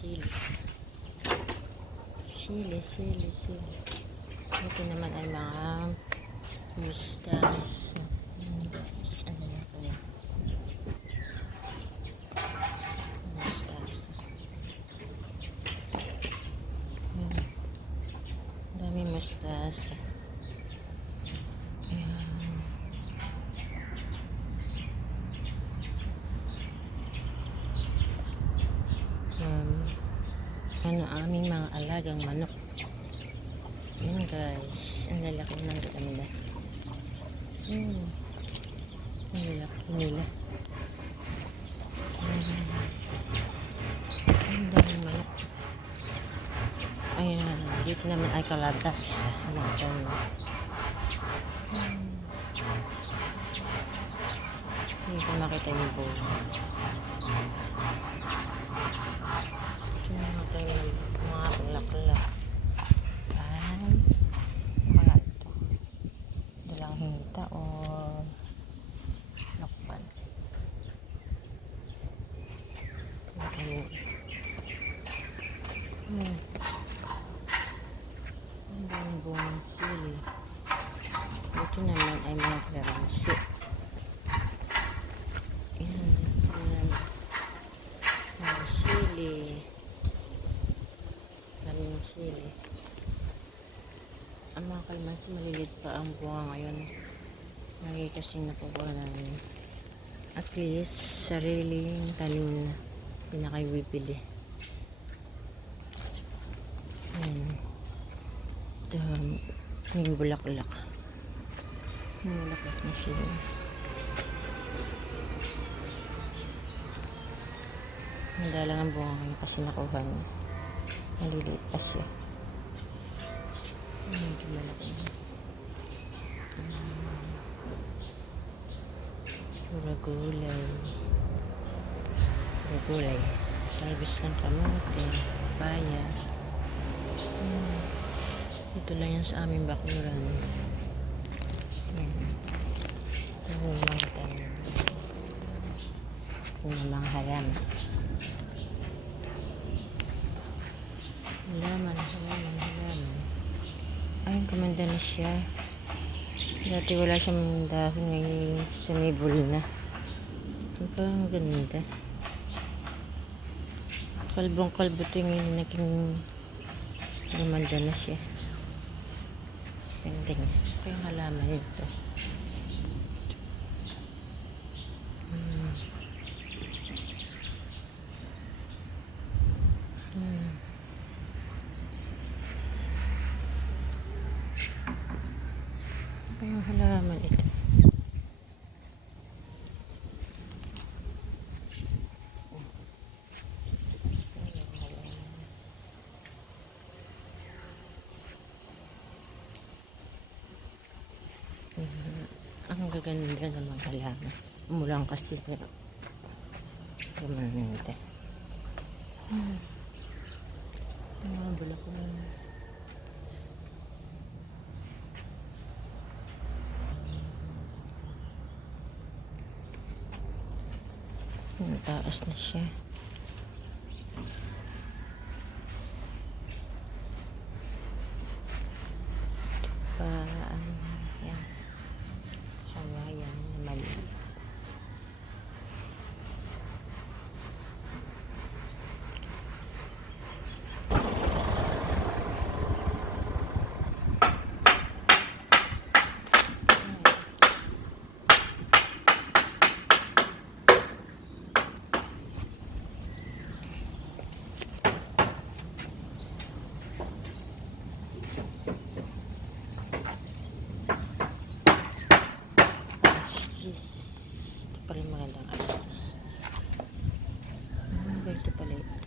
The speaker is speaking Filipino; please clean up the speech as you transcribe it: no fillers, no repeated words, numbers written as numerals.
sili. Sili. Ito naman ay mga mustas. Ano na ito? Mustas. Dami mustas. Ano aming mga alagang manok. Yun guys, ang lalaki ng ganda. Ang lalaki nila. Ang daming manok. Ayan, dito naman ay kaladas. Ano ito? Hindi ko makita yung buo. Ito yung mga bulaklak. Ay, wala ito. Dalang hinta o lakpan. Ang daming buong sili. Ito naman ay mga klaransi. Ayan. Mga sili. Daming sili. Ang mga kalamansi malilit pa ang bunga ngayon. Lagi kasing nakukuha namin. At least, sariling tanim na pinakaiwibili. Ayan. Ito, may bulaklak. May bulaklak na siya. Madalang ang bunga ngayon kasi nakuha niya. Maliliit pa siya. Medyo malaki na. Pura gulay. Talbos ng kamote, papaya. Ito lang yan sa aming bakuran. Ito yung mga tanim. Ito yung mga halaman. Halaman. Ayun, kumanda na siya. Dati wala siyang dahon, ngayon sumibol na. Ang ganda. Kalbong-kalbo ito yung naging lumanda na siya. Ganda niya. Ito yung halaman nito. Ang halaman ito. Ang gaganda ng mga halaman. Umulang kasi pero permanente. Mga bulaklak. Taas na siya. Yan. Kawayan na maliit. Ito pa rin magandang asos. Ganito pala ito.